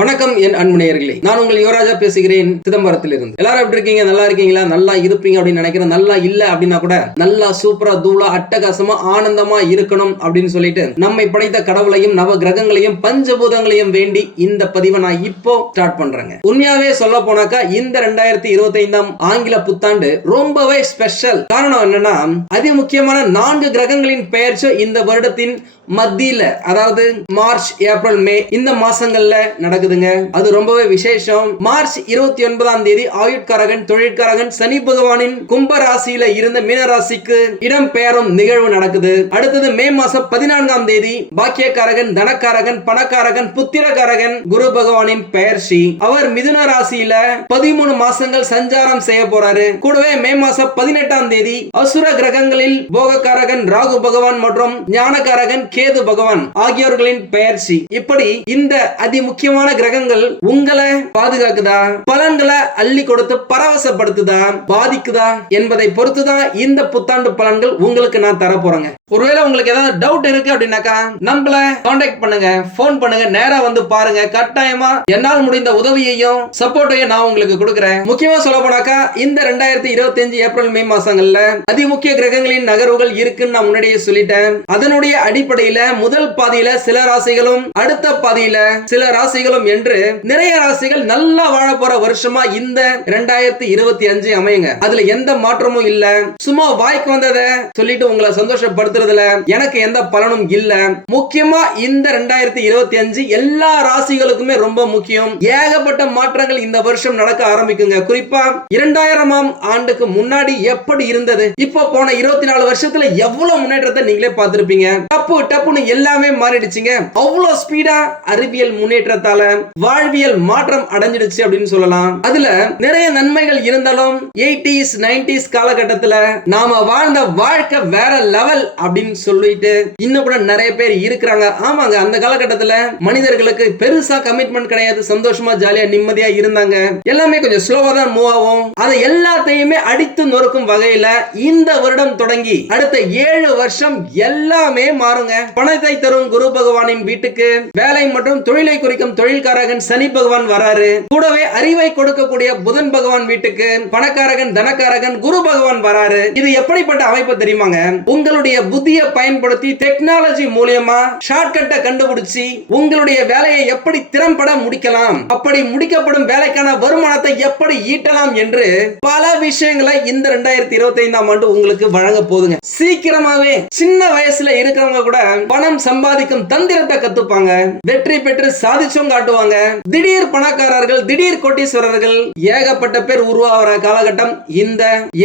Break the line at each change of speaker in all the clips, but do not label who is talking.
வணக்கம் என் அன்புநேயர்களே நான் உங்கள் யுவராஜா பேசுகிறேன் இருந்து எல்லாரும் எப்படி இருக்கீங்க நல்லா இருக்கீங்களா நல்லா இருப்பீங்க அப்படின்னு நினைக்கிறேன் நல்லா இல்ல அப்படின்னா கூட நல்லா சூப்பரா தூளா அட்டகாசமா ஆனந்தமா இருக்கணும் அப்படின்னு சொல்லிட்டு நம்மை படைத்த கடவுளையும் நவ கிரகங்களையும் பஞ்சபூதங்களையும் வேண்டி இந்த பதிவை நான் இப்போ ஸ்டார்ட் பண்றேங்க உண்மையாவே சொல்ல போனாக்கா இந்த ரெண்டாயிரத்தி இருபத்தி ஐந்தாம் ஆங்கில புத்தாண்டு ரொம்பவே ஸ்பெஷல் காரணம் என்னன்னா அதி முக்கியமான நான்கு கிரகங்களின் பெயர்ச்சி இந்த வருடத்தின் மத்தியில அதாவது மார்ச் ஏப்ரல் மே இந்த மாசங்கள்ல நடக்குதுங்க அது ரொம்பவே விசேஷம் மார்ச் இருபத்தி ஒன்பதாம் தேதி ஆயுட்காரகன் தொழிற்காரகன் சனி பகவானின் கும்ப ராசியில இருந்த மீனராசிக்கு இடம் பெயரும் நிகழ்வு நடக்குது அடுத்தது மே மாசம் பதினான்காம் தேதி பாக்கியக்காரகன் தனக்காரகன் பணக்காரகன் புத்திரக்காரகன் குரு பகவானின் பெயர்ச்சி அவர் மிதுன ராசியில பதிமூணு மாசங்கள் சஞ்சாரம் செய்ய போறாரு கூடவே மே மாசம் பதினெட்டாம் தேதி அசுர கிரகங்களில் போகக்காரகன் ராகு பகவான் மற்றும் ஞானக்காரகன் கே கேது பகவான் ஆகியோர்களின் பெயர்ச்சி இப்படி இந்த அதி முக்கியமான கிரகங்கள் உங்களை பாதுகாக்குதா பலன்களை அள்ளி கொடுத்து பரவசப்படுத்துதா பாதிக்குதா என்பதை பொறுத்துதான் இந்த புத்தாண்டு பலன்கள் உங்களுக்கு நான் தர போறேங்க ஒருவேளை உங்களுக்கு ஏதாவது டவுட் இருக்கு அப்படின்னாக்கா நம்மள காண்டாக்ட் பண்ணுங்க போன் பண்ணுங்க நேரா வந்து பாருங்க கட்டாயமா என்னால் முடிந்த உதவியையும் சப்போர்ட்டையும் நான் உங்களுக்கு கொடுக்குறேன் முக்கியமா சொல்ல போனாக்கா இந்த ரெண்டாயிரத்தி இருபத்தி அஞ்சு ஏப்ரல் மே மாசங்கள்ல அதிமுக்கிய கிரகங்களின் நகர்வுகள் இருக்குன்னு நான் முன்னாடியே சொல்லிட்டேன் அதனுடைய அடிப்படையில முதல் பாதியில சில ராசிகளும் அடுத்த பாதியில சில ராசிகளும் என்று நிறைய ராசிகள் நல்லா வாழ போற வருஷமா இந்த ரெண்டாயிரத்தி இருபத்தி அஞ்சு அமையுங்க அதுல எந்த மாற்றமும் இல்ல சும்மா வாய்க்கு வந்ததை சொல்லிட்டு உங்களை சந்தோஷப்படுத்த செலுத்துறதுல எனக்கு எந்த பலனும் இல்ல முக்கியமா இந்த ரெண்டாயிரத்தி இருபத்தி அஞ்சு எல்லா ராசிகளுக்குமே ரொம்ப முக்கியம் ஏகப்பட்ட மாற்றங்கள் இந்த வருஷம் நடக்க ஆரம்பிக்குங்க குறிப்பா இரண்டாயிரமாம் ஆண்டுக்கு முன்னாடி எப்படி இருந்தது இப்போ போன இருபத்தி நாலு வருஷத்துல எவ்வளவு முன்னேற்றத்தை நீங்களே பார்த்திருப்பீங்க டப்பு டப்புன்னு எல்லாமே மாறிடுச்சுங்க அவ்வளவு ஸ்பீடா அறிவியல் முன்னேற்றத்தால வாழ்வியல் மாற்றம் அடைஞ்சிடுச்சு அப்படின்னு சொல்லலாம் அதுல நிறைய நன்மைகள் இருந்தாலும் எயிட்டிஸ் நைன்டிஸ் காலகட்டத்துல நாம வாழ்ந்த வாழ்க்கை வேற லெவல் அப்படின்னு சொல்லிட்டு இன்னும் கூட நிறைய பேர் இருக்கிறாங்க ஆமாங்க அந்த காலகட்டத்துல மனிதர்களுக்கு பெருசா கமிட்மெண்ட் கிடையாது சந்தோஷமா ஜாலியா நிம்மதியா இருந்தாங்க எல்லாமே கொஞ்சம் ஸ்லோவா தான் மூவ் ஆகும் அதை எல்லாத்தையுமே அடித்து நொறுக்கும் வகையில இந்த வருடம் தொடங்கி அடுத்த ஏழு வருஷம் எல்லாமே மாறுங்க பணத்தை தரும் குரு பகவானின் வீட்டுக்கு வேலை மற்றும் தொழிலை குறிக்கும் தொழில்காரகன் சனி பகவான் வராரு கூடவே அறிவை கொடுக்கக்கூடிய புதன் பகவான் வீட்டுக்கு பணக்காரகன் தனக்காரகன் குரு பகவான் வராரு இது எப்படிப்பட்ட அமைப்பு தெரியுமாங்க உங்களுடைய புத்தியை பயன்படுத்தி டெக்னாலஜி மூலியமா ஷார்ட்கட்டை கண்டுபிடிச்சு உங்களுடைய வேலையை எப்படி திறம்பட முடிக்கலாம் அப்படி முடிக்கப்படும் வேலைக்கான வருமானத்தை எப்படி ஈட்டலாம் என்று பல விஷயங்களை இந்த ரெண்டாயிரத்தி இருபத்தி ஐந்தாம் ஆண்டு உங்களுக்கு வழங்க போதுங்க சீக்கிரமாவே சின்ன வயசுல இருக்கிறவங்க கூட பணம் சம்பாதிக்கும் தந்திரத்தை கத்துப்பாங்க வெற்றி பெற்று சாதிச்சும் காட்டுவாங்க திடீர் பணக்காரர்கள் திடீர் கோட்டீஸ்வரர்கள் ஏகப்பட்ட பேர் உருவாகிற காலகட்டம் இந்த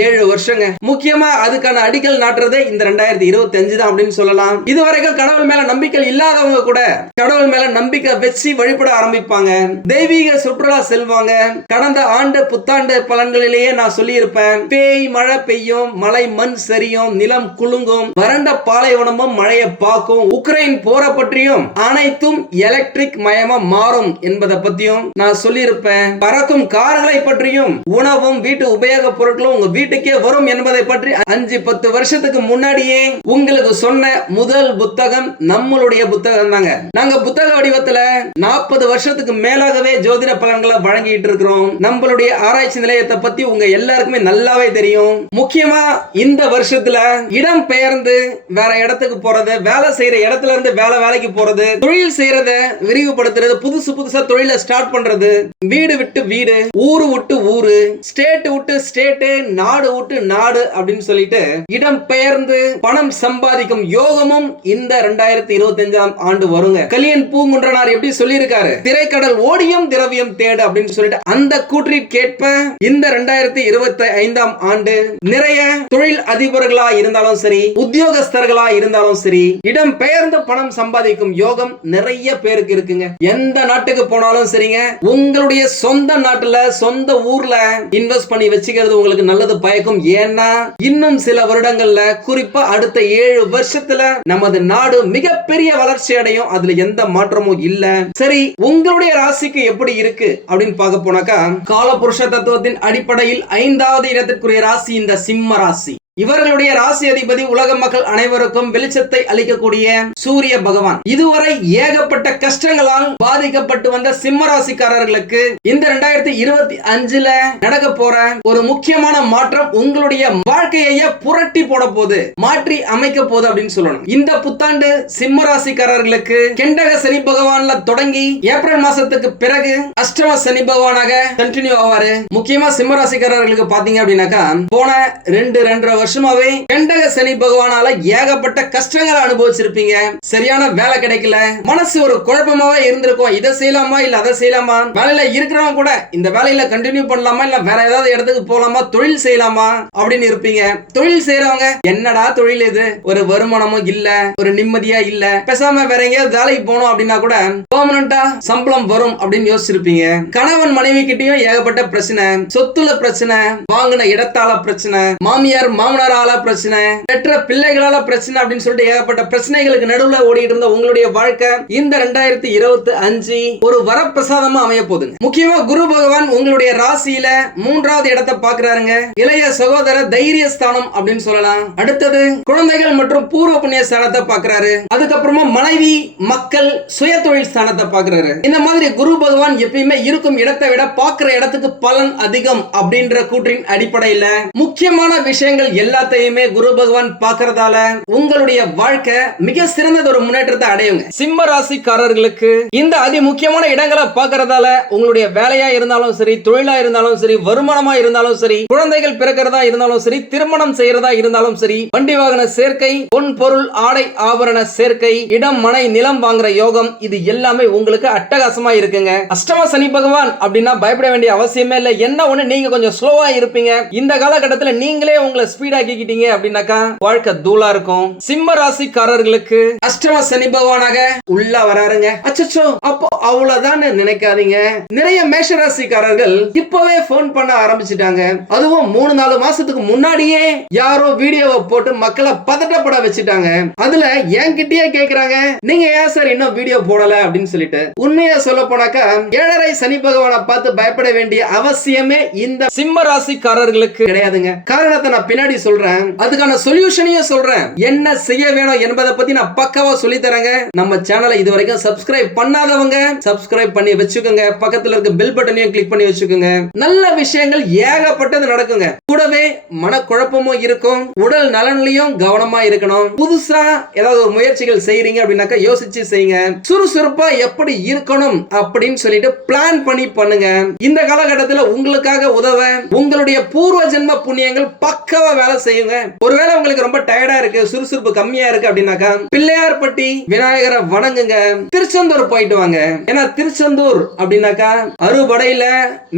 ஏழு வருஷங்க முக்கியமா அதுக்கான அடிகள் நாட்டுறதே இந்த ரெண்டாயிரத்தி இருபது ஏதோ தெரிஞ்சுதான் அப்படின்னு சொல்லலாம் இது வரைக்கும் கடவுள் மேல நம்பிக்கை இல்லாதவங்க கூட கடவுள் மேல நம்பிக்கை வச்சு வழிபட ஆரம்பிப்பாங்க தெய்வீக சுற்றுலா செல்வாங்க கடந்த ஆண்டு புத்தாண்டு பலன்களிலேயே நான் சொல்லியிருப்பேன் பேய் மழை பெய்யும் மலை மண் சரியும் நிலம் குலுங்கும் வறண்ட பாலைவனமும் மழையை பார்க்கும் உக்ரைன் போற பற்றியும் அனைத்தும் எலக்ட்ரிக் மயமா மாறும் என்பதை பத்தியும் நான் சொல்லியிருப்பேன் பறக்கும் கார்களை பற்றியும் உணவும் வீட்டு உபயோக பொருட்களும் உங்க வீட்டுக்கே வரும் என்பதை பற்றி அஞ்சு பத்து வருஷத்துக்கு முன்னாடியே உங்களுக்கு சொன்ன முதல் புத்தகம் நம்மளுடைய புத்தகம் தாங்க நாங்க புத்தக வடிவத்துல நாற்பது வருஷத்துக்கு மேலாகவே ஜோதிட பலன்களை வழங்கிட்டு இருக்கிறோம் நம்மளுடைய ஆராய்ச்சி நிலையத்தை பத்தி உங்க எல்லாருக்குமே நல்லாவே தெரியும் முக்கியமா இந்த வருஷத்துல இடம் பெயர்ந்து வேற இடத்துக்கு போறது வேலை செய்யற இடத்துல இருந்து வேலை வேலைக்கு போறது தொழில் செய்யறத விரிவுபடுத்துறது புதுசு புதுசா தொழில ஸ்டார்ட் பண்றது வீடு விட்டு வீடு ஊரு விட்டு ஊரு ஸ்டேட் விட்டு ஸ்டேட் நாடு விட்டு நாடு அப்படின்னு சொல்லிட்டு இடம் பெயர்ந்து பணம் சம்பாதிக்கும் யோகமும் இந்த ரெண்டாயிரத்தி இருபத்தி அஞ்சாம் ஆண்டு வருங்க கலியன் பூங்குன்றனார் எப்படி சொல்லியிருக்காரு திரைக்கடல் ஓடியும் திரவியம் தேடு அப்படின்னு சொல்லிட்டு அந்த கூற்றிற்கேற்ப இந்த ரெண்டாயிரத்தி இருபத்தி ஐந்தாம் ஆண்டு நிறைய தொழில் அதிபர்களா இருந்தாலும் சரி உத்தியோகஸ்தர்களா இருந்தாலும் சரி இடம் பெயர்ந்து பணம் சம்பாதிக்கும் யோகம் நிறைய பேருக்கு இருக்குங்க எந்த நாட்டுக்கு போனாலும் சரிங்க உங்களுடைய சொந்த நாட்டுல சொந்த ஊர்ல இன்வெஸ்ட் பண்ணி வச்சுக்கிறது உங்களுக்கு நல்லது பயக்கும் ஏன்னா இன்னும் சில வருடங்கள்ல குறிப்பா அடுத்த ஏழு வருஷத்துல நமது நாடு மிகப்பெரிய வளர்ச்சி அடையும் அதுல எந்த மாற்றமும் இல்ல சரி உங்களுடைய ராசிக்கு எப்படி இருக்கு அப்படின்னு பார்க்க போனாக்கா காலபுருஷ தத்துவத்தின் அடிப்படையில் ஐந்தாவது இடத்திற்குரிய ராசி இந்த சிம்ம ராசி இவர்களுடைய ராசி அதிபதி உலக மக்கள் அனைவருக்கும் வெளிச்சத்தை அளிக்கக்கூடிய சூரிய பகவான் இதுவரை ஏகப்பட்ட கஷ்டங்களால் பாதிக்கப்பட்டு வந்த சிம்ம ராசிக்காரர்களுக்கு இந்த ரெண்டாயிரத்தி இருபத்தி அஞ்சுல நடக்க போற ஒரு முக்கியமான மாற்றம் உங்களுடைய வாழ்க்கையே புரட்டி போட போது மாற்றி அமைக்க போது அப்படின்னு சொல்லணும் இந்த புத்தாண்டு சிம்ம ராசிக்காரர்களுக்கு கெண்டக சனி பகவான்ல தொடங்கி ஏப்ரல் மாசத்துக்கு பிறகு அஷ்டம சனி பகவானாக கண்டினியூ ஆவாரு முக்கியமா சிம்ம ராசிக்காரர்களுக்கு பாத்தீங்க அப்படின்னாக்கா போன ரெண்டு ரெண்டரை வருஷமாவே கண்டக சனி பகவானால ஏகப்பட்ட கஷ்டங்களை அனுபவிச்சிருப்பீங்க சரியான வேலை கிடைக்கல மனசு ஒரு குழப்பமாவே இருந்திருக்கும் இதை செய்யலாமா இல்ல அதை செய்யலாமா வேலையில இருக்கிறவங்க கூட இந்த வேலையில கண்டினியூ பண்ணலாமா இல்ல வேற ஏதாவது இடத்துக்கு போலாமா தொழில் செய்யலாமா அப்படின்னு இருப்பீங்க தொழில் செய்யறவங்க என்னடா தொழில் இது ஒரு வருமானமும் இல்ல ஒரு நிம்மதியா இல்ல பேசாம வேற எங்கேயாவது வேலைக்கு போனோம் அப்படின்னா கூட பெர்மனண்டா சம்பளம் வரும் அப்படின்னு யோசிச்சிருப்பீங்க கணவன் மனைவி கிட்டயும் ஏகப்பட்ட பிரச்சனை சொத்துல பிரச்சனை வாங்கின இடத்தால பிரச்சனை மாமியார் மாமன் உணரால பிரச்சனை பெற்ற பிள்ளைகளால பிரச்சனை அப்படின்னு சொல்லிட்டு ஏகப்பட்ட பிரச்சனைகளுக்கு நடுவுல ஓடிட்டு இருந்த உங்களுடைய வாழ்க்கை இந்த ரெண்டாயிரத்தி இருபத்தி அஞ்சு ஒரு வரப்பிரசாதமா அமைய போகுதுங்க முக்கியமா குரு பகவான் உங்களுடைய ராசியில மூன்றாவது இடத்தை பாக்குறாருங்க இளைய சகோதர தைரிய ஸ்தானம் அப்படின்னு சொல்லலாம் அடுத்தது குழந்தைகள் மற்றும் பூர்வ புண்ணிய ஸ்தானத்தை பாக்குறாரு அதுக்கப்புறமா மனைவி மக்கள் சுய தொழில் ஸ்தானத்தை பாக்குறாரு இந்த மாதிரி குரு பகவான் எப்பயுமே இருக்கும் இடத்தை விட பாக்குற இடத்துக்கு பலன் அதிகம் அப்படின்ற கூற்றின் அடிப்படையில முக்கியமான விஷயங்கள் எல்லாத்தையுமே குரு பகவான் பாக்குறதால உங்களுடைய வாழ்க்கை மிக சிறந்தது ஒரு முன்னேற்றத்தை அடையுங்க சிம்ம ராசிக்காரர்களுக்கு இந்த அதி முக்கியமான இடங்களை பாக்குறதால உங்களுடைய வேலையா இருந்தாலும் சரி தொழிலா இருந்தாலும் சரி வருமானமா இருந்தாலும் சரி குழந்தைகள் பிறக்கிறதா இருந்தாலும் சரி திருமணம் செய்யறதா இருந்தாலும் சரி வண்டி வாகன சேர்க்கை பொன் பொருள் ஆடை ஆபரண சேர்க்கை இடம் மனை நிலம் வாங்குற யோகம் இது எல்லாமே உங்களுக்கு அட்டகாசமா இருக்குங்க அஷ்டம சனி பகவான் அப்படின்னா பயப்பட வேண்டிய அவசியமே இல்லை என்ன ஒண்ணு நீங்க கொஞ்சம் ஸ்லோவா இருப்பீங்க இந்த காலகட்டத்தில் நீங்களே உங்களை ஸ்பீடா வீடாக்கிக்கிட்டீங்க அப்படின்னாக்கா வாழ்க்கை தூளா இருக்கும் சிம்ம ராசிக்காரர்களுக்கு அஷ்டம சனி பகவானாக உள்ள வராருங்க அச்சோ அப்போ அவ்வளவுதான் நினைக்காதீங்க நிறைய மேஷ ராசிக்காரர்கள் இப்பவே போன் பண்ண ஆரம்பிச்சிட்டாங்க அதுவும் மூணு நாலு மாசத்துக்கு முன்னாடியே யாரோ வீடியோவை போட்டு மக்களை பதட்டப்பட வச்சுட்டாங்க அதுல என்கிட்டயே கேக்குறாங்க நீங்க ஏன் சார் இன்னும் வீடியோ போடல அப்படின்னு சொல்லிட்டு உண்மையா சொல்ல போனாக்கா ஏழரை சனி பகவானை பார்த்து பயப்பட வேண்டிய அவசியமே இந்த சிம்ம ராசிக்காரர்களுக்கு கிடையாதுங்க காரணத்தை நான் பின்னாடி மாதிரி சொல்றேன் அதுக்கான சொல்யூஷனையும் சொல்றேன் என்ன செய்ய வேணும் என்பதை பத்தி நான் பக்கவா சொல்லி தரேங்க நம்ம சேனலை இது வரைக்கும் சப்ஸ்கிரைப் பண்ணாதவங்க சப்ஸ்கிரைப் பண்ணி வச்சுக்கோங்க பக்கத்துல இருக்க பெல் பட்டனையும் கிளிக் பண்ணி வச்சுக்கோங்க நல்ல விஷயங்கள் ஏகப்பட்டது நடக்குங்க கூடவே மனக்குழப்பமும் இருக்கும் உடல் நலன்லயும் கவனமா இருக்கணும் புதுசா ஏதாவது ஒரு முயற்சிகள் செய்யறீங்க அப்படின்னாக்க யோசிச்சு செய்யுங்க சுறுசுறுப்பா எப்படி இருக்கணும் அப்படின்னு சொல்லிட்டு பிளான் பண்ணி பண்ணுங்க இந்த காலகட்டத்தில் உங்களுக்காக உதவ உங்களுடைய பூர்வ ஜென்ம புண்ணியங்கள் பக்கவா வேலை செய்யுங்க ஒருவேளை உங்களுக்கு ரொம்ப டயர்டா இருக்கு சுறுசுறுப்பு கம்மியா இருக்கு அப்படின்னாக்கா பிள்ளையார்பட்டி விநாயகரை வணங்குங்க திருச்செந்தூர் போயிட்டு வாங்க ஏன்னா திருச்செந்தூர் அப்படின்னாக்கா அறுபடையில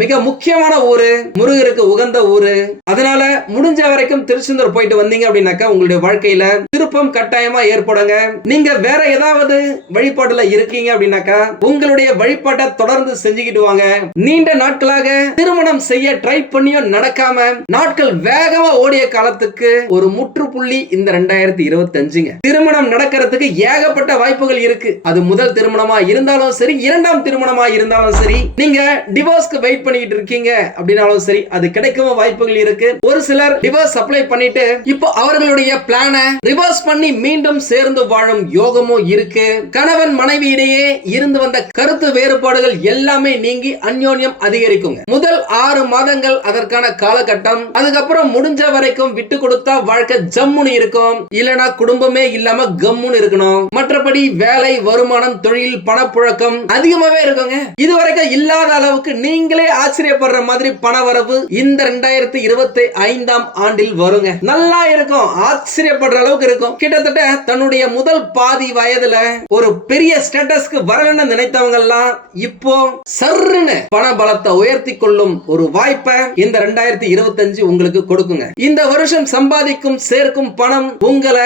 மிக முக்கியமான ஊரு முருகருக்கு உகந்த ஊரு அதனால முடிஞ்ச வரைக்கும் திருச்செந்தூர் போயிட்டு வந்தீங்க அப்படின்னாக்கா உங்களுடைய வாழ்க்கையில திருப்பம் கட்டாயமா ஏற்படுங்க நீங்க வேற ஏதாவது வழிபாடுல இருக்கீங்க அப்படின்னாக்கா உங்களுடைய வழிபாட்டை தொடர்ந்து செஞ்சுக்கிட்டு வாங்க நீண்ட நாட்களாக திருமணம் செய்ய ட்ரை பண்ணியும் நடக்காம நாட்கள் வேகமா ஓடிய காலத்துக்கு ஒரு முற்றுப்புள்ளி இந்த ரெண்டாயிரத்தி இருபத்தி அஞ்சுங்க திருமணம் நடக்கிறதுக்கு ஏகப்பட்ட வாய்ப்புகள் இருக்கு அது முதல் திருமணமா இருந்தாலும் சரி இரண்டாம் திருமணமா இருந்தாலும் சரி நீங்க டிவோர்ஸ்க்கு வெயிட் பண்ணிட்டு இருக்கீங்க அப்படின்னாலும் சரி அது கிடைக்கும் வாய்ப்புகள் இருக்கு ஒரு சிலர் டிவோர்ஸ் அப்ளை பண்ணிட்டு இப்போ அவர்களுடைய பிளான ரிவர்ஸ் பண்ணி மீண்டும் சேர்ந்து வாழும் யோகமும் இருக்கு கணவன் மனைவி இடையே இருந்து வந்த கருத்து வேறுபாடுகள் எல்லாமே நீங்கி அந்யோன்யம் அதிகரிக்குங்க முதல் ஆறு மாதங்கள் அதற்கான காலகட்டம் அதுக்கப்புறம் முடிஞ்ச வரைக்கும் இருக்கும் விட்டு கொடுத்தா வாழ்க்கை ஜம்முன்னு இருக்கும் இல்லனா குடும்பமே இல்லாம கம்முன்னு இருக்கணும் மற்றபடி வேலை வருமானம் தொழில் பணப்புழக்கம் அதிகமாவே இருக்குங்க இதுவரைக்கும் இல்லாத அளவுக்கு நீங்களே ஆச்சரியப்படுற மாதிரி பண வரவு இந்த ரெண்டாயிரத்தி இருபத்தி ஐந்தாம் ஆண்டில் வருங்க நல்லா இருக்கும் ஆச்சரியப்படுற அளவுக்கு இருக்கும் கிட்டத்தட்ட தன்னுடைய முதல் பாதி வயதுல ஒரு பெரிய ஸ்டேட்டஸ்க்கு வரலன்னு நினைத்தவங்க எல்லாம் இப்போ சர்ன்னு பண பலத்தை உயர்த்தி கொள்ளும் ஒரு வாய்ப்பை இந்த ரெண்டாயிரத்தி இருபத்தஞ்சு உங்களுக்கு கொடுக்குங்க இந்த வருஷம் வருஷம் சம்பாதிக்கும் சேர்க்கும் பணம் உங்களை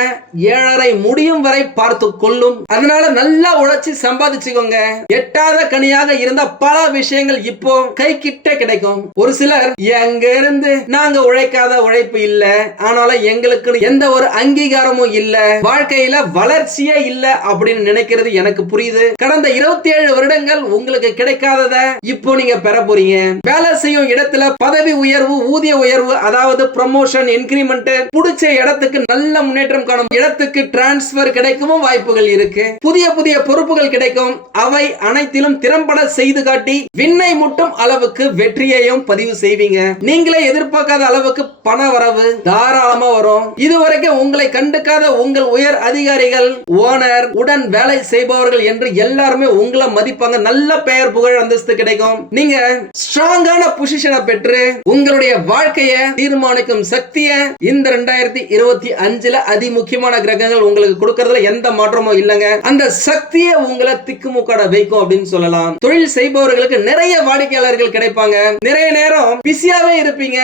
ஏழரை முடியும் வரை பார்த்து கொள்ளும் அதனால நல்லா உழைச்சி சம்பாதிச்சுக்கோங்க எட்டாத கனியாக இருந்த பல விஷயங்கள் இப்போ கை கிட்ட கிடைக்கும் ஒரு சிலர் எங்க இருந்து நாங்க உழைக்காத உழைப்பு இல்ல ஆனாலும் எங்களுக்கு எந்த ஒரு அங்கீகாரமும் இல்ல வாழ்க்கையில வளர்ச்சியே இல்ல அப்படின்னு நினைக்கிறது எனக்கு புரியுது கடந்த இருபத்தி ஏழு வருடங்கள் உங்களுக்கு கிடைக்காதத இப்போ நீங்க பெற போறீங்க வேலை செய்யும் இடத்துல பதவி உயர்வு ஊதிய உயர்வு அதாவது ப்ரமோஷன் இன்கிரிமெண்ட் பிடிச்ச இடத்துக்கு நல்ல முன்னேற்றம் காணும் இடத்துக்கு டிரான்ஸ்பர் கிடைக்கவும் வாய்ப்புகள் இருக்கு புதிய புதிய பொறுப்புகள் கிடைக்கும் அவை அனைத்திலும் திறம்பட செய்து காட்டி விண்ணை முட்டும் அளவுக்கு வெற்றியையும் பதிவு செய்வீங்க நீங்களே எதிர்பார்க்காத அளவுக்கு பண வரவு தாராளமா வரும் இதுவரைக்கும் உங்களை கண்டுக்காத உங்கள் உயர் அதிகாரிகள் ஓனர் உடன் வேலை செய்பவர்கள் என்று எல்லாருமே உங்களை மதிப்பாங்க நல்ல பெயர் புகழ் அந்தஸ்து கிடைக்கும் நீங்க ஸ்ட்ராங்கான பொசிஷனை பெற்று உங்களுடைய வாழ்க்கையை தீர்மானிக்கும் சக்தியை இந்த ரெண்டாயிரத்தி இருபத்தி அஞ்சுல அதி முக்கியமான கிரகங்கள் உங்களுக்கு கொடுக்கறதுல எந்த மாற்றமும் இல்லைங்க அந்த சக்தியை உங்களை திக்குமுக்காட வைக்கும் அப்படின்னு சொல்லலாம் தொழில் செய்பவர்களுக்கு நிறைய வாடிக்கையாளர்கள் கிடைப்பாங்க நிறைய நேரம் பிஸியாவே இருப்பீங்க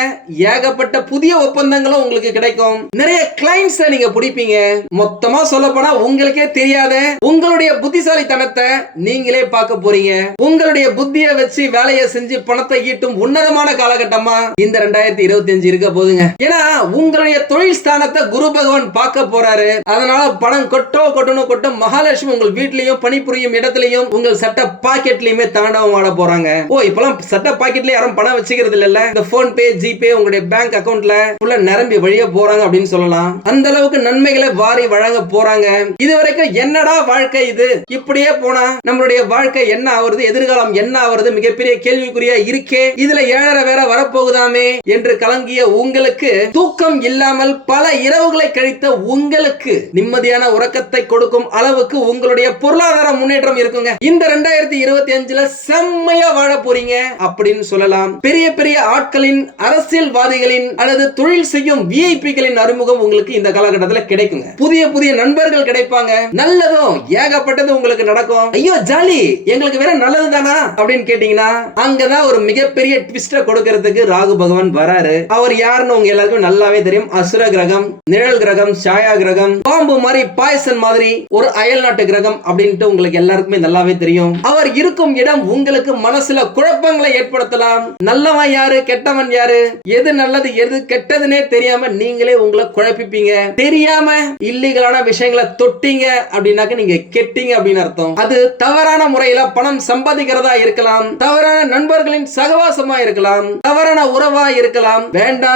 ஏகப்பட்ட புதிய ஒப்பந்தங்களும் உங்களுக்கு கிடைக்கும் நிறைய கிளைண்ட்ஸ் நீங்க பிடிப்பீங்க மொத்தமா சொல்ல போனா உங்களுக்கே தெரியாத உங்களுடைய புத்திசாலித்தனத்தை நீங்களே பார்க்க போறீங்க உங்களுடைய புத்தியை வச்சு வேலையை செஞ்சு பணத்தை ஈட்டும் உன்னதமான காலகட்டமா இந்த ரெண்டாயிரத்தி இருபத்தி அஞ்சு இருக்க போதுங்க ஏன்னா உங்களுடைய தொழில் ஸ்தானத்தை குரு பகவான் பார்க்க போறாரு அதனால பணம் கொட்டோ கொட்டணும் கொட்டும் மகாலட்சுமி உங்கள் வீட்லயும் பணிபுரியும் இடத்துலயும் உங்கள் சட்ட பாக்கெட்லயுமே தாண்டவம் ஆட போறாங்க ஓ இப்பெல்லாம் சட்ட பாக்கெட்ல யாரும் பணம் வச்சுக்கிறது இல்ல இந்த போன் பே ஜிபே உங்களுடைய பேங்க் அக்கௌண்ட்ல உள்ள நிரம்பி வழிய போறாங்க அப்படின்னு சொல்லலாம் அந்த அளவுக்கு நன்மைகளை வாரி வழங்க போறாங்க இது வரைக்கும் என்னடா வாழ்க்கை இது இப்படியே போனா நம்மளுடைய வாழ்க்கை என்ன ஆவறது எதிர்காலம் என்ன ஆவறது மிகப்பெரிய கேள்விக்குறியா இருக்கே இதுல ஏழரை வேற வரப்போகுதாமே என்று கலங்கிய உங்களுக்கு தூக்கம் இல்லாமல் பல இரவுகளை கழித்த உங்களுக்கு நிம்மதியான உறக்கத்தை கொடுக்கும் அளவுக்கு உங்களுடைய பொருளாதார முன்னேற்றம் இருக்குங்க இந்த ரெண்டாயிரத்தி இருபத்தி அஞ்சுல செம்மையா வாழ போறீங்க அப்படின்னு சொல்லலாம் பெரிய பெரிய ஆட்களின் அரசியல்வாதிகளின் அல்லது தொழில் செய்யும் விஐபிகளின் அறிமுகம் உங்களுக்கு இந்த காலகட்டத்தில் கிடைக்குங்க புதிய புதிய நண்பர்கள் கிடைப்பாங்க நல்லதும் ஏகப்பட்டது உங்களுக்கு நடக்கும் ஐயோ ஜாலி எங்களுக்கு வேற நல்லது தானா அப்படின்னு கேட்டீங்கன்னா அங்கதான் ஒரு மிகப்பெரிய ட்விஸ்ட கொடுக்கறதுக்கு ராகு பகவான் வராரு அவர் யாருன்னு உங்க எல்லாருக்கும் நல்லாவே தெரியும் அசுர கிரகம் நிழல் கிரகம் சாயா கிரகம் பாம்பு மாதிரி பாயசன் மாதிரி ஒரு அயல் நாட்டு கிரகம் அப்படின்ட்டு உங்களுக்கு எல்லாருக்குமே நல்லாவே தெரியும் அவர் இருக்கும் இடம் உங்களுக்கு மனசுல குழப்பங்களை ஏற்படுத்தலாம் நல்லவன் யாரு கெட்டவன் யாரு எது நல்லது எது கெட்டதுன்னே தெரியாம நீங்களே உங்களை குழப்பிப்பீங்க தெரியாம இல்லீகலான விஷயங்களை தொட்டீங்க அப்படின்னாக்க நீங்க கெட்டீங்க அப்படின்னு அர்த்தம் அது தவறான முறையில பணம் சம்பாதிக்கிறதா இருக்கலாம் தவறான நண்பர்களின் சகவாசமா இருக்கலாம் தவறான உறவா இருக்கலாம் வேண்டாங்க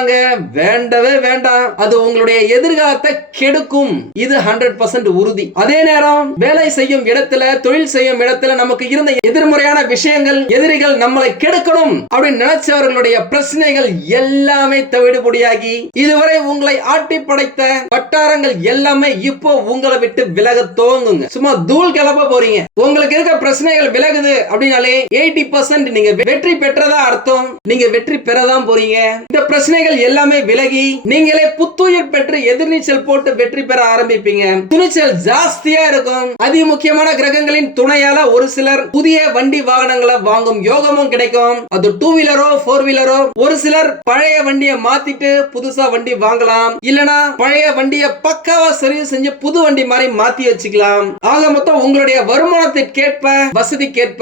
வேண்டாம் வேண்டவே வேண்டாம் அது உங்களுடைய எதிர்காலத்தை கெடுக்கும் இது ஹண்ட்ரட் பர்சன்ட் உறுதி அதே நேரம் வேலை செய்யும் இடத்துல தொழில் செய்யும் இடத்துல நமக்கு இருந்த எதிர்மறையான விஷயங்கள் எதிரிகள் நம்மளை கெடுக்கணும் அப்படின்னு நினைச்சவர்களுடைய பிரச்சனைகள் எல்லாமே தவிடுபடியாகி இதுவரை உங்களை ஆட்டி படைத்த வட்டாரங்கள் எல்லாமே இப்போ உங்களை விட்டு விலக துவங்குங்க சும்மா தூள் கிளப்ப போறீங்க உங்களுக்கு இருக்க பிரச்சனைகள் விலகுது அப்படின்னாலே எயிட்டி பர்சன்ட் நீங்க வெற்றி பெற்றதா அர்த்தம் நீங்க வெற்றி பெறதான் போறீங்க இந்த பிரச்சனைகள் எல்லாமே விலகி பழகி நீங்களே புத்துயிர் பெற்று எதிர்நீச்சல் போட்டு வெற்றி பெற ஆரம்பிப்பீங்க துணிச்சல் ஜாஸ்தியா இருக்கும் அதி முக்கியமான கிரகங்களின் துணையால ஒரு சிலர் புதிய வண்டி வாகனங்களை வாங்கும் யோகமும் கிடைக்கும் அது டூ வீலரோ போர் வீலரோ ஒரு சிலர் பழைய வண்டியை மாத்திட்டு புதுசா வண்டி வாங்கலாம் இல்லனா பழைய வண்டியை பக்காவா சர்வீஸ் செஞ்சு புது வண்டி மாதிரி மாத்தி வச்சுக்கலாம் ஆக மொத்தம் உங்களுடைய வருமானத்தை கேட்ப வசதி கேட்ப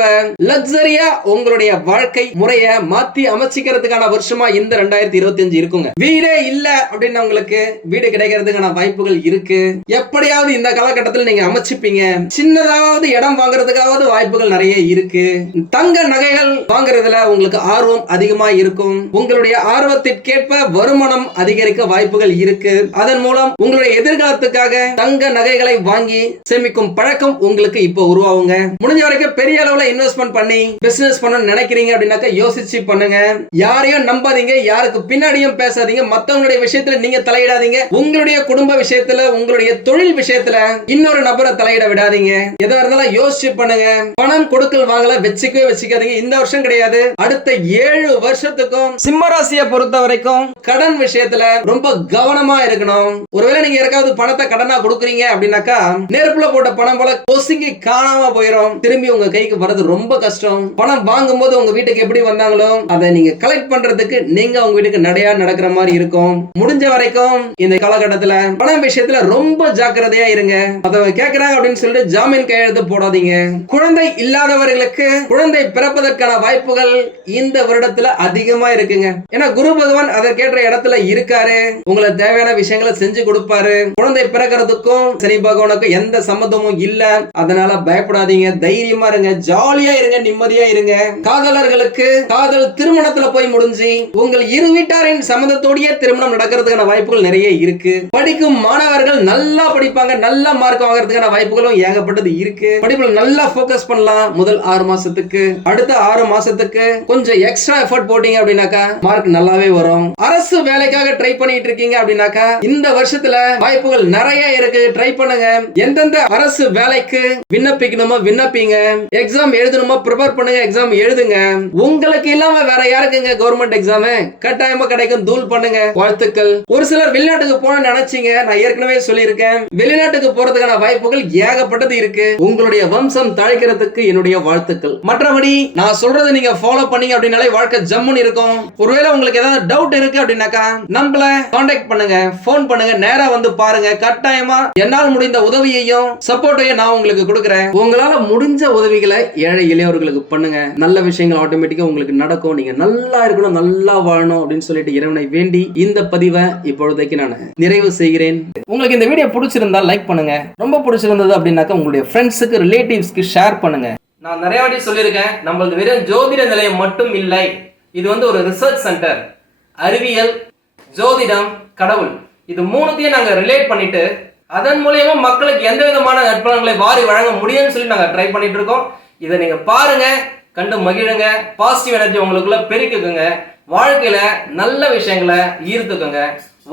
லக்ஸரியா உங்களுடைய வாழ்க்கை முறைய மாத்தி அமைச்சிக்கிறதுக்கான வருஷமா இந்த ரெண்டாயிரத்தி இருபத்தி அஞ்சு இருக்குங்க வீடே இல்லை அப்படின்னவங்களுக்கு வீடு கிடைக்கிறதுக்கான வாய்ப்புகள் இருக்கு எப்படியாவது இந்த காலகட்டத்தில் நீங்க அமைச்சுப்பீங்க சின்னதாவது இடம் வாங்குறதுக்காவது வாய்ப்புகள் நிறைய இருக்கு தங்க நகைகள் வாங்குறதுல உங்களுக்கு ஆர்வம் அதிகமா இருக்கும் உங்களுடைய ஆர்வத்திற்கேற்ப வருமானம் அதிகரிக்க வாய்ப்புகள் இருக்கு அதன் மூலம் உங்களுடைய எதிர்காலத்துக்காக தங்க நகைகளை வாங்கி சேமிக்கும் பழக்கம் உங்களுக்கு இப்ப உருவாகுங்க முடிஞ்ச வரைக்கும் பெரிய அளவுல இன்வெஸ்ட்மெண்ட் பண்ணி பிசினஸ் பண்ண நினைக்கிறீங்க அப்படின்னாக்க யோசிச்சு பண்ணுங்க யாரையும் நம்பாதீங்க யாருக்கு பின்னாடியும் பேசாதீங்க மத்த மத்தவங்களுடைய விஷயத்துல நீங்க தலையிடாதீங்க உங்களுடைய குடும்ப விஷயத்துல உங்களுடைய தொழில் விஷயத்துல இன்னொரு நபரை தலையிட விடாதீங்க எதா இருந்தாலும் யோசிச்சு பண்ணுங்க பணம் கொடுக்கல் வாங்கல வச்சுக்கவே வச்சுக்காதீங்க இந்த வருஷம் கிடையாது அடுத்த ஏழு வருஷத்துக்கும் சிம்மராசியை பொறுத்த வரைக்கும் கடன் விஷயத்துல ரொம்ப கவனமா இருக்கணும் ஒருவேளை நீங்க யாருக்காவது பணத்தை கடனா கொடுக்குறீங்க அப்படின்னாக்கா நெருப்புல போட்ட பணம் போல கொசுங்கி காணாம போயிடும் திரும்பி உங்க கைக்கு வர்றது ரொம்ப கஷ்டம் பணம் வாங்கும் போது உங்க வீட்டுக்கு எப்படி வந்தாங்களோ அதை நீங்க கலெக்ட் பண்றதுக்கு நீங்க உங்க வீட்டுக்கு நடையா நடக்கிற மாதிரி இருக்கும் இருக்கும் முடிஞ்ச வரைக்கும் இந்த காலகட்டத்துல பண விஷயத்துல ரொம்ப ஜாக்கிரதையா இருங்க மத்தவங்க கேக்குறாங்க அப்படின்னு சொல்லிட்டு ஜாமீன் கையெழுத்து போடாதீங்க குழந்தை இல்லாதவர்களுக்கு குழந்தை பிறப்பதற்கான வாய்ப்புகள் இந்த வருடத்துல அதிகமா இருக்குங்க ஏன்னா குரு பகவான் அதற்கேற்ற இடத்துல இருக்காரு உங்களுக்கு தேவையான விஷயங்களை செஞ்சு கொடுப்பாரு குழந்தை பிறக்கிறதுக்கும் சனி பகவானுக்கும் எந்த சம்மந்தமும் இல்ல அதனால பயப்படாதீங்க தைரியமா இருங்க ஜாலியா இருங்க நிம்மதியா இருங்க காதலர்களுக்கு காதல் திருமணத்துல போய் முடிஞ்சு உங்கள் இரு வீட்டாரின் சம்மந்தத்தோடய திரு திருமணம் நடக்கிறதுக்கான வாய்ப்புகள் நிறைய இருக்கு படிக்கும் மாணவர்கள் நல்லா படிப்பாங்க நல்ல மார்க் வாங்குறதுக்கான வாய்ப்புகளும் ஏகப்பட்டது இருக்கு படிப்புல நல்லா போக்கஸ் பண்ணலாம் முதல் ஆறு மாசத்துக்கு அடுத்த ஆறு மாசத்துக்கு கொஞ்சம் எக்ஸ்ட்ரா எஃபர்ட் போட்டீங்க அப்படின்னாக்கா மார்க் நல்லாவே வரும் அரசு வேலைக்காக ட்ரை பண்ணிட்டு இருக்கீங்க அப்படின்னாக்கா இந்த வருஷத்துல வாய்ப்புகள் நிறைய இருக்கு ட்ரை பண்ணுங்க எந்தெந்த அரசு வேலைக்கு விண்ணப்பிக்கணுமோ விண்ணப்பிங்க எக்ஸாம் எழுதணுமோ ப்ரிப்பேர் பண்ணுங்க எக்ஸாம் எழுதுங்க உங்களுக்கு இல்லாம வேற யாருக்குங்க கவர்மெண்ட் எக்ஸாம் கட்டாயமா கிடைக்கும் தூள் பண்ணுங்க வாழ்த்துக்கள் ஒரு சிலர் வெளிநாட்டுக்கு போன நினைச்சீங்க நான் ஏற்கனவே சொல்லியிருக்கேன் வெளிநாட்டுக்கு போறதுக்கான வாய்ப்புகள் ஏகப்பட்டது இருக்கு உங்களுடைய வம்சம் தழைக்கிறதுக்கு என்னுடைய வாழ்த்துக்கள் மற்றபடி நான் சொல்றதை நீங்க ஃபாலோ பண்ணீங்க அப்படின்னாலே வாழ்க்கை ஜம்முன்னு இருக்கும் ஒருவேளை உங்களுக்கு ஏதாவது டவுட் இருக்கு அப்படின்னாக்கா நம்மள காண்டாக்ட் பண்ணுங்க போன் பண்ணுங்க நேரா வந்து பாருங்க கட்டாயமா என்னால் முடிந்த உதவியையும் சப்போர்ட்டையும் நான் உங்களுக்கு கொடுக்குறேன் உங்களால முடிஞ்ச உதவிகளை ஏழை இளையவர்களுக்கு பண்ணுங்க நல்ல விஷயங்கள் ஆட்டோமேட்டிக்கா உங்களுக்கு நடக்கும் நீங்க நல்லா இருக்கணும் நல்லா வாழணும் அப்படின்னு சொல்லிட்டு இறைவனை வேண்டி இந்த பதிவை இப்பொழுதைக்கு நான் நிறைவு செய்கிறேன் உங்களுக்கு இந்த வீடியோ பிடிச்சிருந்தா லைக் பண்ணுங்க ரொம்ப பிடிச்சிருந்தது அப்படின்னாக்கா உங்களுடைய ஃப்ரெண்ட்ஸுக்கு ரிலேட்டிவ்ஸ்க்கு ஷேர் பண்ணுங்க நான் நிறைய வாட்டி சொல்லியிருக்கேன் நம்மளது வெறும் ஜோதிட நிலையம் மட்டும் இல்லை இது வந்து ஒரு ரிசர்ச் சென்டர் அறிவியல் ஜோதிடம் கடவுள் இது மூணுத்தையும் நாங்கள் ரிலேட் பண்ணிட்டு அதன் மூலயமா மக்களுக்கு எந்த விதமான நற்பலன்களை வாரி வழங்க முடியும்னு சொல்லி நாங்கள் ட்ரை பண்ணிட்டு இருக்கோம் இதை நீங்கள் பாருங்க கண்டு மகிழுங்க பாசிட்டிவ் எனர்ஜி உங்களுக்குள்ள பெருக்கிக்குங்க வாழ்க்கையில் நல்ல விஷயங்களை ஈர்த்துக்கோங்க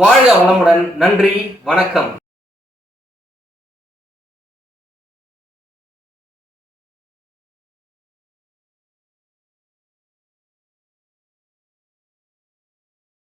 வாழ்க வளமுடன் நன்றி வணக்கம்